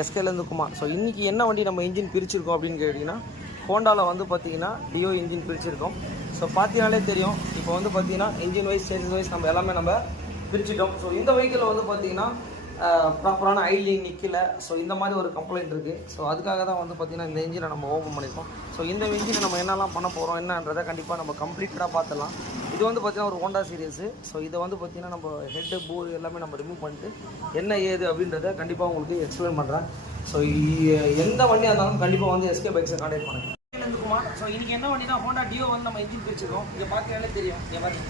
எஸ்கேலேருந்து Kumar. So இன்றைக்கி என்ன வண்டி நம்ம இன்ஜின் பிரிச்சிருக்கோம் அப்படின்னு கேட்டிங்கன்னா, ஹோண்டாவில் வந்து பார்த்திங்கன்னா டியோ இன்ஜின் பிரிச்சிருக்கோம். ஸோ பார்த்தீங்கனாலே தெரியும், இப்போ வந்து பார்த்திங்கன்னா இன்ஜின் வைஸ் சேல்ஸ் வைஸ் நம்ம எல்லாமே நம்ம பிரிச்சிட்டோம். ஸோ இந்த வெஹிக்கிளில் வந்து பார்த்திங்கன்னா ப்ராப்பரான ஐலிங் நிற்கல. ஸோ இந்த மாதிரி ஒரு கம்ப்ளைண்ட் இருக்குது. ஸோ அதுக்காக தான் வந்து பார்த்திங்கன்னா இந்த இன்ஜினை நம்ம ஓப்பன் பண்ணியிருக்கோம். ஸோ இந்த இன்ஜினை நம்ம என்னெல்லாம் பண்ண போகிறோம் என்னன்றதை கண்டிப்பாக நம்ம கம்ப்ளீட்டாக பார்த்துடலாம். இது வந்து பார்த்திங்கன்னா ஒரு ஹோண்டா சீரியஸு. ஸோ இதை வந்து பார்த்திங்கன்னா நம்ம ஹெட்டு போர் எல்லாமே நம்ம ரிமூவ் பண்ணிட்டு என்ன ஏது அப்படின்றத கண்டிப்பாக உங்களுக்கு எக்ஸ்பிளைன் பண்ணுறேன். ஸோ எந்த வண்டியாக இருந்தாலும் கண்டிப்பாக வந்து எஸ்கே பைக்ஸை கான்டாக்ட் பண்ணுங்கள். குமார். ஸோ இன்றைக்கி என்ன வண்டினா ஹோண்டா டியோ வந்து நம்ம இன்ஜின் பிரிச்சிருக்கோம். இதை பார்க்கறதுனாலே தெரியும் இங்கே பாருங்க.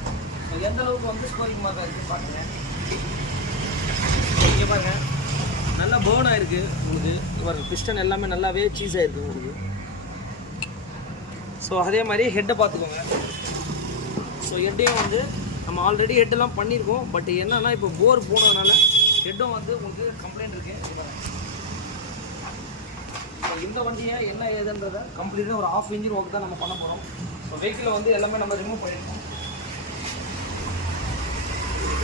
ஸோ எந்த அளவுக்கு வந்து ஸ்கோரிங் மார்க்காக இருக்குது பாருங்க. இங்கே பாருங்கள், நல்லா பேர்ன் ஆகிருக்கு உங்களுக்கு. பாருங்கள், பிஸ்டன் எல்லாமே நல்லாவே சீஸ் ஆகிருக்கு உங்களுக்கு. ஸோ அதே மாதிரி ஹெட்டை பார்த்துக்கோங்க. ஸோ ஹெட்டையும் வந்து நம்ம ஆல்ரெடி ஹெட்டெல்லாம் பண்ணியிருக்கோம். பட் என்னன்னா இப்போ போர் போனதுனால ஹெட்டும் வந்து உங்களுக்கு கம்ப்ளைண்ட் இருக்குது. ஸோ இந்த வண்டியை என்ன ஏதுன்றதை கம்ப்ளீட்டாக ஒரு ஆஃப் இன்ஜின் ஒர்க் தான் நம்ம பண்ண போகிறோம். ஸோ வெஹிக்கிளை வந்து எல்லாமே நம்ம ரிமூவ் பண்ணியிருக்கோம்.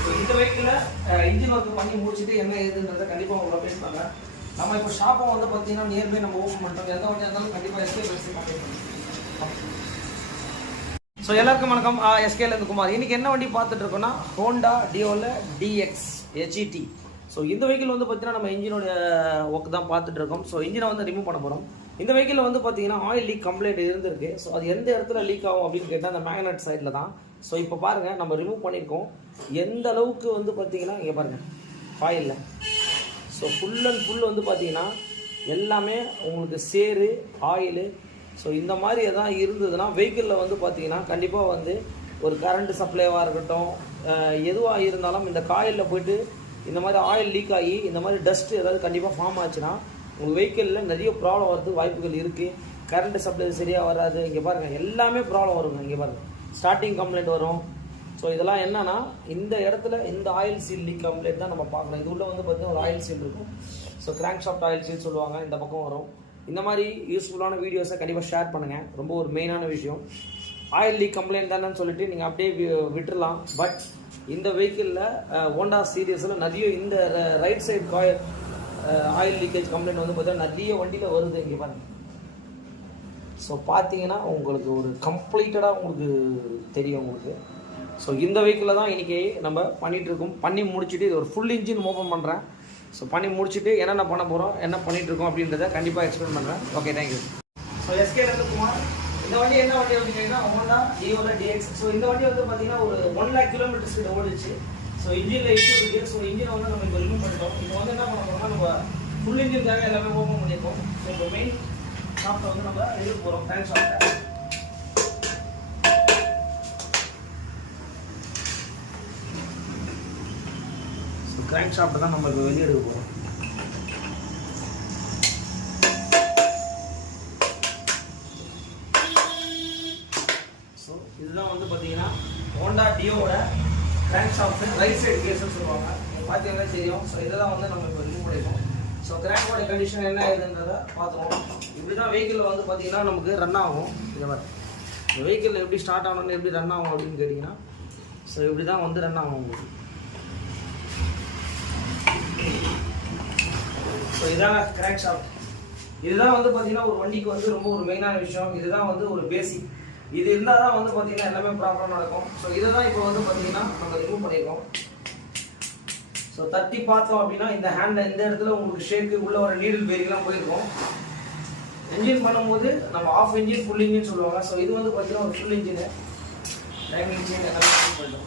ஸோ இந்த வெஹிக்கிளில் இன்ஜின் ஒர்க் பண்ணி முடிச்சுட்டு என்ன ஏதுன்றதை கண்டிப்பாக உங்களுக்கு அப்டேட் பண்ணுறேன். நம்ம இப்போ ஷாப்பை வந்து பார்த்தீங்கன்னா நியர்பை நம்ம ஓப்பன் பண்ணிட்டோம். எந்த வண்டியாக இருந்தாலும் கண்டிப்பாக எஸ்கே பைக்ஸை கான்டாக்ட் பண்ணுவோம். ஸோ எல்லாருக்கும் வணக்கம். எஸ்கேலேருந்து குமார். இன்றைக்கி என்ன வண்டி பார்த்துட்டு இருக்கோன்னா ஹோண்டா டியோவில் டிஎக்ஸ் ஹெச்இடி. ஸோ இந்த வெஹிக்கிள் வந்து பார்த்தீங்கன்னா நம்ம இன்ஜினோட ஒர்க் தான் பார்த்துட்டு இருக்கோம். ஸோ இன்ஜினை வந்து ரிமூவ் பண்ண போகிறோம். இந்த வெஹிக்கிளில் வந்து பார்த்தீங்கன்னா ஆயில் லீக் கம்ப்ளைண்ட் இருந்திருக்கு. ஸோ அது எந்த இடத்துல லீக் ஆகும் அப்படின்னு கேட்டால் அந்த மேக்னட் சைடில் தான். ஸோ இப்போ பாருங்கள், நம்ம ரிமூவ் பண்ணியிருக்கோம். எந்த அளவுக்கு வந்து பார்த்தீங்கன்னா இங்கே பாருங்கள் ஆயிலில். ஸோ ஃபுல் அண்ட் ஃபுல் வந்து பார்த்தீங்கன்னா எல்லாமே உங்களுக்கு சேரு ஆயிலு. ஸோ இந்த மாதிரி எதாவது இருந்ததுன்னா வெஹிக்கிளில் வந்து பார்த்தீங்கன்னா கண்டிப்பாக வந்து ஒரு கரண்ட் சப்ளைவாக இருக்கட்டும், எதுவாக இருந்தாலும் இந்த காயிலில் போய்ட்டு இந்த மாதிரி ஆயில் லீக் ஆகி இந்த மாதிரி டஸ்ட்டு ஏதாவது கண்டிப்பாக ஃபார்ம் ஆச்சுன்னா உங்கள் வெஹிக்கிளில் நிறைய ப்ராப்ளம் வரதுக்கு வாய்ப்புகள் இருக்குது. கரண்ட் சப்ளை சரியாக வராது. இங்கே பாருங்கள், எல்லாமே ப்ராப்ளம் வருங்க. இங்கே பாருங்கள், ஸ்டார்டிங் கம்ப்ளைண்ட் வரும். ஸோ இதெல்லாம் என்னன்னா இந்த இடத்துல இந்த ஆயில் சீல் லீக் கம்ப்ளைண்ட் தான் நம்ம பார்க்கணும். இது உள்ள வந்து பார்த்தீங்கன்னா ஒரு ஆயில் சீல் இருக்கும். So crank shaft oil seal சொல்லுவாங்க, இந்த பக்கம் வரும். இந்த மாதிரி யூஸ்ஃபுல்லான வீடியோஸை கண்டிப்பாக ஷேர் பண்ணுங்கள். ரொம்ப ஒரு மெயினான விஷயம். ஆயில் லீக் கம்ப்ளைண்ட் தானேன்னு சொல்லிட்டு நீங்கள் அப்படியே விட்டுடலாம். பட் இந்த வெஹிக்கிளில் ஹோண்டா சீரியஸில் நிறைய இந்த right side oil leakage complaint வந்து பார்த்தீங்கன்னா நிறைய வண்டியில் வருது. இங்கே பாருங்கள். ஸோ பார்த்தீங்கன்னா உங்களுக்கு ஒரு கம்ப்ளீட்டடாக உங்களுக்கு தெரியும் உங்களுக்கு. ஸோ இந்த வெஹிக்கிளில் தான் இன்றைக்கி நம்ம பண்ணிகிட்ருக்கோம். பண்ணி முடிச்சுட்டு இது ஒரு ஃபுல் இன்ஜின் ஓப்பன் பண்ணுறேன். ஸோ பண்ணி முடிச்சுட்டு என்னென்ன பண்ண போகிறோம் என்ன பண்ணிகிட்ருக்கோம் அப்படின்றத கண்டிப்பாக எக்ஸ்பிளைன் பண்ணுறேன். Okay, thank you. ஸோ எஸ்கேலேருந்து குமார். இந்த வண்டி என்ன வண்டி அப்படின்னு கேட்டிங்கன்னா ஹோண்டா டியோவில் டிஎக்ஸ். ஸோ இந்த வண்டி வந்து பார்த்தீங்கன்னா ஒரு 1 lakh kilometers கிட்ட ஓடிச்சு. ஸோ இன்ஜினில் இஷ்யூ இருக்குது. ஸோ இன்ஜினை வந்து நம்ம இப்போ ரிமூவ் பண்ணிட்டோம். இப்போ வந்து என்ன பண்ண போகிறோம்னா நம்ம ஃபுல் இன்ஜின் தேவை எல்லாமே ஓப்பன் பண்ணியிருக்கோம். ஸோ இப்போ மெயின் ஷாப்டை வந்து நம்ம எடுக்க போகிறோம். டேங்க் ஷாப்டை. ஸோ கிராங்க் ஷாப்டை தான் நம்ம இப்போ வெளியே எடுக்க போகிறோம். இதுதான் வந்து பார்த்தீங்கன்னா ஹோண்டா டியோவோட கிராங்க் ஷாஃப்ட் ரைட் சைடு கேஸ்ன்னு சொல்லுவாங்க. பார்த்தீங்கன்னா தெரியும். ஸோ இதை தான் வந்து நம்ம இப்போ ரிமூவ் பண்ணியிருக்கோம். ஸோ கிராங்கோட கண்டிஷன் என்ன ஆகுதுன்றதை பார்த்துருவோம். இப்படி தான் வெஹிக்கிளில் வந்து பார்த்தீங்கன்னா நமக்கு ரன் ஆகும். இதை மாதிரி இந்த வெஹிக்கிளில் எப்படி ஸ்டார்ட் ஆகணும்னு எப்படி ரன் ஆகும் அப்படின்னு கேட்டிங்கன்னா ஸோ இப்படி தான் வந்து ரன் ஆகும் உங்களுக்கு. ஸோ இதான் கிராங்க் ஷாஃப்ட். இதுதான் வந்து பார்த்தீங்கன்னா ஒரு வண்டிக்கு வந்து ரொம்ப ஒரு மெயினான விஷயம். இதுதான் வந்து ஒரு பேசிக். இது இருந்தால் தான் வந்து பார்த்தீங்கன்னா எல்லாமே ப்ராப்ளம் நடக்கும். ஸோ இதை தான் இப்போ வந்து பார்த்தீங்கன்னா நம்ம ரிமூவ் பண்ணியிருக்கோம். ஸோ தட்டி பார்த்தோம் அப்படின்னா இந்த ஹேண்டில் இந்த இடத்துல உங்களுக்கு ஷேக்கு உள்ள ஒரு நீடில் பேரிங்லாம் போயிருக்கும். இன்ஜின் பண்ணும்போது நம்ம ஆஃப் இன்ஜின் ஃபுல் இன்ஜின் சொல்லுவாங்க. ஸோ இது வந்து பார்த்தீங்கன்னா ஒரு ஃபுல் இன்ஜின் டைம் இன்ஜின் எல்லாமே ரிமூவ் பண்ணிட்டோம்.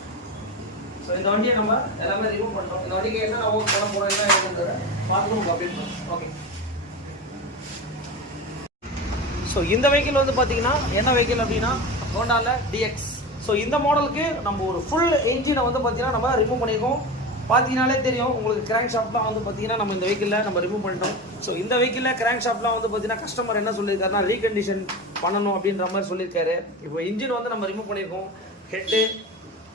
ஸோ இந்த வண்டியை நம்ம எல்லாமே ரிமூவ் பண்ணிட்டோம். இந்த வண்டிக்கு என்ன நம்ம பண்ண போகிறோம் என்ன ஏதுன்றதை பார்த்து அப்டேட் பண்ணுறோம். ஓகே. ஸோ இந்த வெஹிக்கிள் வந்து பார்த்தீங்கன்னா என்ன வெஹிக்கிள் அப்படின்னா ஹோண்டாவில் டிஎக்ஸ். ஸோ இந்த மாடலுக்கு நம்ம ஒரு ஃபுல் இன்ஜினை வந்து பார்த்தீங்கன்னா நம்ம ரிமூவ் பண்ணியிருக்கோம். பார்த்தீங்கனாலே தெரியும் உங்களுக்கு. கிராங்க் ஷாஃப்ட்லாம் வந்து பார்த்தீங்கன்னா நம்ம இந்த வெஹிக்கிளில் நம்ம ரிமூவ் பண்ணிட்டோம். ஸோ இந்த வெஹிக்கிளில் கிராங்க் ஷாஃப்ட்லாம் வந்து பார்த்தீங்கன்னா கஸ்டமர் என்ன சொல்லியிருக்காருன்னா ரீகண்டிஷன் பண்ணணும் அப்படின்ற மாதிரி சொல்லியிருக்காரு. இப்போ இன்ஜின் வந்து நம்ம ரிமூவ் பண்ணியிருக்கோம். ஹெட்டு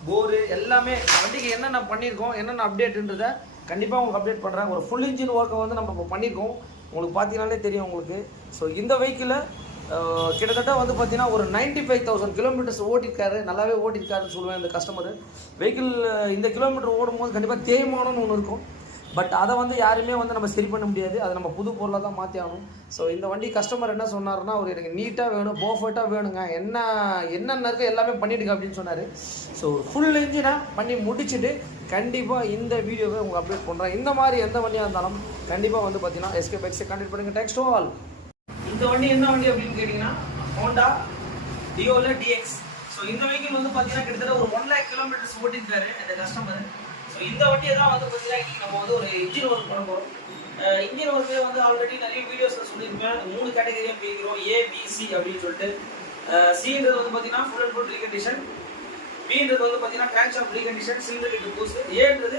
போரு எல்லாமே வண்டிக்கு என்னென்ன பண்ணியிருக்கோம் என்னென்ன அப்டேட்டுன்றதை கண்டிப்பாக உங்களுக்கு அப்டேட் பண்ணுறேன். ஒரு ஃபுல் இன்ஜின் ஒர்க்கை வந்து நம்ம இப்போ பண்ணியிருக்கோம். உங்களுக்கு பார்த்தீங்கனாலே தெரியும் உங்களுக்கு. ஸோ இந்த வெஹிக்கிளை கிட்டத்தட்ட வந்து பார்த்தீங்கன்னா ஒரு 95,000 kilometers ஓட்டிருக்காரு. நல்லாவே ஓட்டிருக்காருன்னு சொல்லுவேன் இந்த கஸ்டமர். வெஹிக்கிள் இந்த கிலோமீட்டர் ஓடும்போது கண்டிப்பாக தேய்மானம்னு ஒன்று இருக்கும். பட் அதை வந்து யாருமே வந்து நம்ம சரி பண்ண முடியாது, அதை நம்ம புது பொருளாக தான் மாற்றி ஆகணும். ஸோ இந்த வண்டி கஸ்டமர் என்ன சொன்னார்னா, ஒரு எனக்கு நீட்டாக வேணும், பர்ஃபெக்டாக வேணுங்க, என்னென்ன இருக்குது எல்லாமே பண்ணிவிடுங்க அப்படின்னு சொன்னார். ஸோ ஃபுல் இன்ஜினாக பண்ணி முடிச்சுட்டு கண்டிப்பாக இந்த வீடியோவை உங்களுக்கு அப்டேட் பண்ணுறேன். இந்த மாதிரி எந்த வண்டியாக இருந்தாலும் கண்டிப்பாக வந்து பார்த்தீங்கன்னா எஸ்கே பைக்ஸை கான்டெக்ட் பண்ணுங்கள். Thanks to all. இந்த வண்டி என்ன வண்டி அப்படின்னு கேட்டிங்கன்னா ஹோண்டா டியோல டிஎக்ஸ். ஸோ இந்த வெஹிக்கிள் வந்து பார்த்தீங்கன்னா கிட்டத்தட்ட ஒரு 1 lakh kilometers ஓட்டிருக்காரு இந்த கஸ்டமர். ஸோ இந்த வண்டியை தான் வந்து பார்த்தீங்கன்னா இன்றைக்கி நம்ம வந்து ஒரு இன்ஜின் ஒர்க் பண்ண போகிறோம். இன்ஜின் ஒர்க்கே வந்து ஆல்ரெடி நிறைய வீடியோஸில் சொல்லியிருப்பேன். 3 கேட்டகரியாக பிரிக்கிறோம், ஏபிசி அப்படின்னு சொல்லிட்டு. சின்றது வந்து பார்த்தீங்கன்னா ஃபுல் அண்ட் ஃபுல் ரீகண்டிஷன், பின்றது வந்து பார்த்தீங்கன்னா crank shaft recondition, cylinder kit பூஸ், ஏன்றது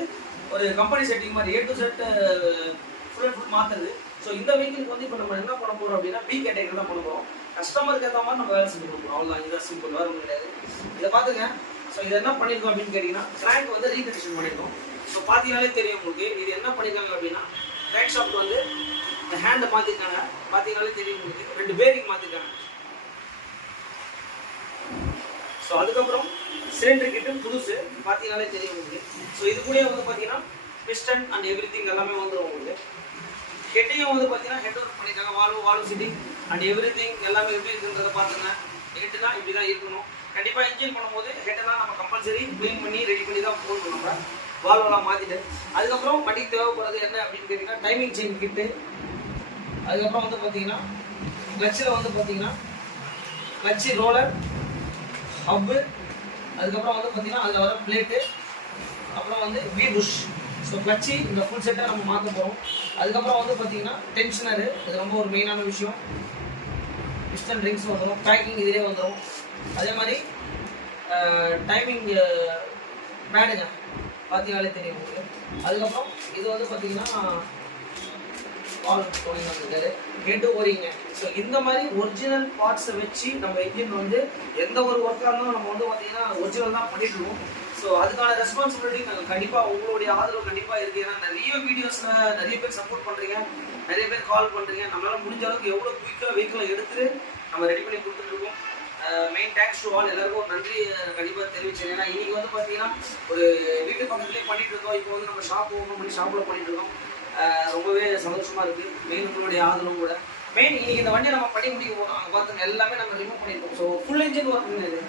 ஒரு கம்பெனி செட்டிங் மாதிரி A to Z full and full மாற்றுறது. ஸோ இந்த வெஹிக்கிளுக்கு வந்து இப்போ நம்ம என்ன பண்ண போகிறோம் அப்படின்னா பி கேட்டகரி தான் பண்ண போகிறோம். கஸ்டமருக்கு ஏற்ற மாதிரி நம்ம வேலை செஞ்சு கொடுக்குறோம், அவ்வளோதான். இதுதான் சிம்பிள், வேறு ஒன்றும் கிடையாது. இதை பார்த்துங்க. ஸோ இது என்ன பண்ணியிருக்கோம் அப்படின்னு கேட்டிங்கன்னா கிராங்க் வந்து ரீகண்டிஷன் பண்ணியிருக்கோம். ஸோ பார்த்தீங்கனாலே தெரியும் உங்களுக்கு இது என்ன பண்ணியிருக்காங்க அப்படின்னா கிராங்க் ஷாஃப்ட் வந்து இந்த ஹேண்டை மாற்றிருக்காங்க. பார்த்தீங்கனாலே தெரியும் உங்களுக்கு 2 பேரிங் மாற்றிருக்காங்க. ஸோ அதுக்கப்புறம் சிலிண்டர் கிட்டும் புதுசு, பார்த்தீங்கனாலே தெரியும் உங்களுக்கு. ஸோ இது கூட வந்து பார்த்தீங்கன்னா பிஸ்டன் அண்ட் எவ்ரி திங் எல்லாமே வந்துடும் உங்களுக்கு. ஹெட்டையும் வந்து பார்த்தீங்கன்னா ஹெட் ஒர்க் பண்ணியிருக்காங்க, valve sitting and every thing எல்லாமே எப்படி இருக்குன்றதை பார்த்துங்க. ஹெட்டுனா இப்படி தான் இருக்கணும். கண்டிப்பாக இன்ஜின் பண்ணும்போது ஹெட்டெல்லாம் நம்ம கம்பல்சரி க்ளீன் பண்ணி ரெடி பண்ணி தான் போடணும். நம்ம வால்வெல்லாம் மாற்றிட்டு அதுக்கப்புறம் வண்டிக்கு தேவைப்படுறது என்ன அப்படின்னு கேட்டிங்கன்னா டைமிங் செயின் கிட்டு. அதுக்கப்புறம் வந்து பார்த்தீங்கன்னா கிளச்சில் வந்து பார்த்தீங்கன்னா கிளச்சி ரோலர், ஹப்பு, அதுக்கப்புறம் வந்து பார்த்தீங்கன்னா அதில் வர பிளேட்டு, அப்புறம் வந்து வீல் புஷ். ஸோ கிளச்சி இந்த ஃபுல் செட்டை நம்ம மாற்ற போகிறோம். அதுக்கப்புறம் வந்து பார்த்தீங்கன்னா டென்ஷனரு, இது ரொம்ப ஒரு மெயினான விஷயம். பிஸ்டன் ரிங்ஸ் வந்துடும், பேக்கிங் இதிலே வந்துடும். அதே மாதிரி டைமிங் பேடுங்க, பார்த்தீங்கனாலே தெரியும் உங்களுக்கு. அதுக்கப்புறம் இது வந்து பார்த்தீங்கன்னா ஹெட் ஓரிங்க. ஸோ இந்த மாதிரி ஒரிஜினல் பார்ட்ஸை வச்சு நம்ம இன்ஜின் வந்து எந்த ஒரு ஒர்க்காக இருந்தாலும் நம்ம வந்து பார்த்தீங்கன்னா ஒரிஜினல் தான் பண்ணிட்டு இருக்கோம். ஸோ அதுக்கான ரெஸ்பான்சிபிலிட்டி நாங்கள் கண்டிப்பாக உங்களுடைய ஆதரவு கண்டிப்பாக இருக்குது. ஏன்னா நிறைய வீடியோஸில் நிறைய பேர் சப்போர்ட் பண்ணுறீங்க, நிறைய பேர் கால் பண்ணுறீங்க. நம்மளால் முடிஞ்ச அளவுக்கு எவ்வளோ குயிக்காக வெஹிக்கிளை எடுத்துட்டு நம்ம ரெடி பண்ணி கொடுத்துட்ருக்கோம். Main thanks to all. எல்லாருக்கும் ஒரு நன்றி கண்டிப்பாக தெரிவிச்சேன். ஏன்னா இன்றைக்கி வந்து பார்த்தீங்கன்னா ஒரு வீட்டு பக்கத்துலேயே பண்ணிட்டு இருக்கோம். இப்போ வந்து நம்ம ஷாப் ஓப்பன் பண்ணி ஷாப்பில் பண்ணிட்டு இருக்கோம். ரொம்பவே சந்தோஷமாக இருக்குது. மெயின் உங்களுடைய ஆதரவும் கூட. மெயின் இன்றைக்கி இந்த வண்டியை நம்ம பண்ணி முடிக்க போகிறோம். அங்கே பார்த்துங்க எல்லாமே நம்ம ரிமூவ் பண்ணியிருக்கோம். ஸோ ஃபுல் இன்ஜின் ஒர்க்குங்க. இது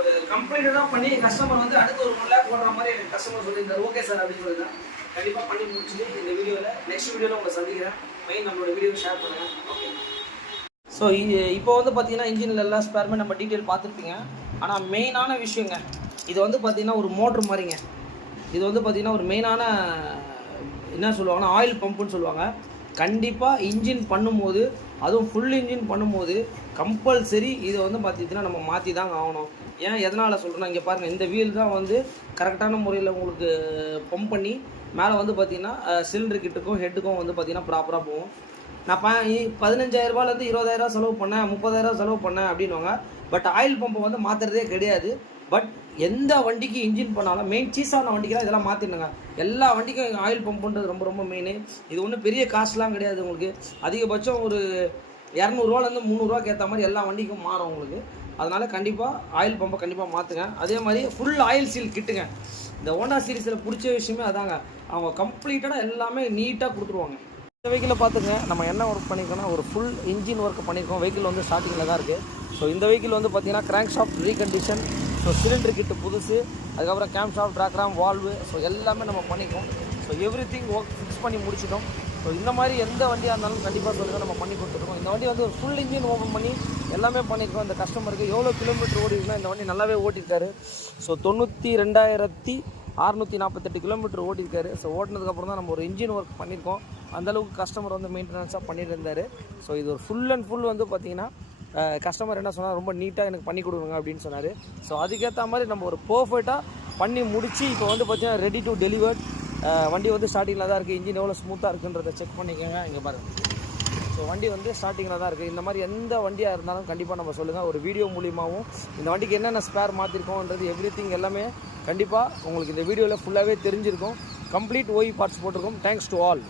ஒரு கம்ப்ளீட்டாக தான் பண்ணி கஸ்டமர் வந்து அடுத்து ஒரு 1 lakh போடுற மாதிரி எனக்கு கஸ்டமர் சொல்லியிருந்தார். ஓகே சார் அப்படின்னு சொல்லி தான் கண்டிப்பாக பண்ணி முடிச்சுட்டு இந்த வீடியோவில் நெக்ஸ்ட் வீடியோவில் உங்களை சந்திக்கிறேன். மெயின் நம்மளோட வீடியோ ஷேர் பண்ணுங்கள். ஓகே. ஸோ இப்போ வந்து பார்த்தீங்கன்னா இன்ஜினில் எல்லா ஸ்பேருமே நம்ம டீட்டெயில் பார்த்துருப்பீங்க. ஆனால் மெயினான விஷயங்க, இது வந்து பார்த்தீங்கன்னா ஒரு மோட்ரு மாதிரிங்க. இது வந்து பார்த்தீங்கன்னா ஒரு மெயினான என்ன சொல்லுவாங்கன்னா ஆயில் பம்புன்னு சொல்லுவாங்க. கண்டிப்பாக இன்ஜின் பண்ணும்போது, அதுவும் ஃபுல் இன்ஜின் பண்ணும்போது கம்பல்சரி இதை வந்து பார்த்தீங்கன்னா நம்ம மாற்றி தாங்க ஆகணும். ஏன் எதனால் சொல்கிறேன்னா, இங்கே பாருங்கள், இந்த வீல் தான் வந்து கரெக்டான முறையில் உங்களுக்கு பம்ப் பண்ணி மேலே வந்து பார்த்தீங்கன்னா சிலிண்டர் கிட்டுக்கும் ஹெட்டுக்கும் வந்து பார்த்தீங்கன்னா ப்ராப்பராக போகும். நான் 15,000 ரூபாயிலேருந்து 20,000 செலவு பண்ணேன், 30,000 செலவு பண்ணேன் அப்படின்வாங்க. பட் ஆயில் பம்பை வந்து மாற்றுறதே கிடையாது. பட் எந்த வண்டிக்கு இன்ஜின் பண்ணாலும் மெயின் சீஸான வண்டிக்கெலாம் இதெல்லாம் மாற்றிடுங்க. எல்லா வண்டிக்கும் ஆயில் பம்புன்றது ரொம்ப ரொம்ப மெயின். இது ஒன்றும் பெரிய காஸ்ட்லாம் கிடையாது. உங்களுக்கு அதிகபட்சம் ஒரு 200 ரூபாலேருந்து 300 ரூபாய்க்கு ஏற்ற மாதிரி எல்லா வண்டிக்கும் மாறும் உங்களுக்கு. அதனால் கண்டிப்பாக ஆயில் பம்பை கண்டிப்பாக மாற்றுங்க. அதே மாதிரி ஃபுல் ஆயில் சீல் கிட்டுங்க. இந்த ஹோண்டா சீரிஸில் பிடிச்ச விஷயமே அதாங்க, அவங்க கம்ப்ளீட்டாக எல்லாமே நீட்டாக கொடுத்துருவாங்க. இந்த வெஹிக்கிளில் பார்த்துங்க நம்ம என்ன ஒர்க் பண்ணியிருக்கோன்னா ஒரு ஃபுல் இன்ஜின் ஒர்க் பண்ணியிருக்கோம். வெஹிக்கிள் வந்து ஸ்டார்டிங்கில் தான் இருக்குது. ஸோ இந்த வெஹிக்கிள் வந்து பார்த்தீங்கன்னா crank shaft recondition, so cylinder kit புதுசு, அதுக்கப்புறம் கேம் ஷாஃப்ட், ட்ராக்ராம், வால்வு, ஸோ எல்லாமே நம்ம பண்ணியிருக்கோம். So everything work fix பண்ணி முடிச்சிட்டோம். ஸோ இந்த மாதிரி எந்த வண்டியாக இருந்தாலும் கண்டிப்பாக சொல்லுங்கள், நம்ம பண்ணி கொடுத்துருக்கோம். இந்த வண்டி வந்து ஒரு ஃபுல் இன்ஜின் ஓப்பன் பண்ணி எல்லாமே பண்ணியிருக்கோம். இந்த கஸ்டமருக்கு எவ்வளோ கிலோமீட்டர் ஓடிருக்குன்னா இந்த வண்டி நல்லாவே ஓட்டியிருக்காரு. ஸோ 92,648 கிலோமீட்டர் ஓட்டியிருக்காரு. ஸோ ஓட்டினதுக்கப்புறம் தான் நம்ம ஒரு இன்ஜின் ஒர்க் பண்ணியிருக்கோம். அந்தளவுக்கு கஸ்டமர் வந்து மெயின்டெனன்ஸாக பண்ணிட்டு இருந்தார். ஸோ இது ஒரு ஃபுல் அண்ட் ஃபுல் வந்து பார்த்திங்கன்னா கஸ்டமர் என்ன சொன்னால் ரொம்ப நீட்டாக எனக்கு பண்ணி கொடுங்க அப்படின்னு சொன்னார். ஸோ அதுக்கேற்ற மாதிரி நம்ம ஒரு பர்ஃபெக்டாக பண்ணி முடித்து இப்போ வந்து பார்த்திங்கன்னா ரெடி டு டெலிவர்ட். வண்டி வந்து ஸ்டார்டிங்கில் தான் இருக்குது. இன்ஜின் எவ்வளோ ஸ்மூத்தாக இருக்குன்றதை செக் பண்ணிக்கோங்க. இங்கே பாருங்கள். ஸோ வண்டி வந்து ஸ்டார்டிங்கில் தான் இருக்குது. இந்த மாதிரி எந்த வண்டியாக இருந்தாலும் கண்டிப்பாக நம்ம சொல்லுங்கள். ஒரு வீடியோ மூலியமாகவும் இந்த வண்டிக்கு என்னென்ன ஸ்பேர் மாற்றிருக்கோன்றது எவ்ரி திங் எல்லாமே கண்டிப்பாக உங்களுக்கு இந்த வீடியோவில் ஃபுல்லாகவே தெரிஞ்சிருக்கும். கம்ப்ளீட் ஓய் பார்ட்ஸ் போட்டிருக்கோம். Thanks to all.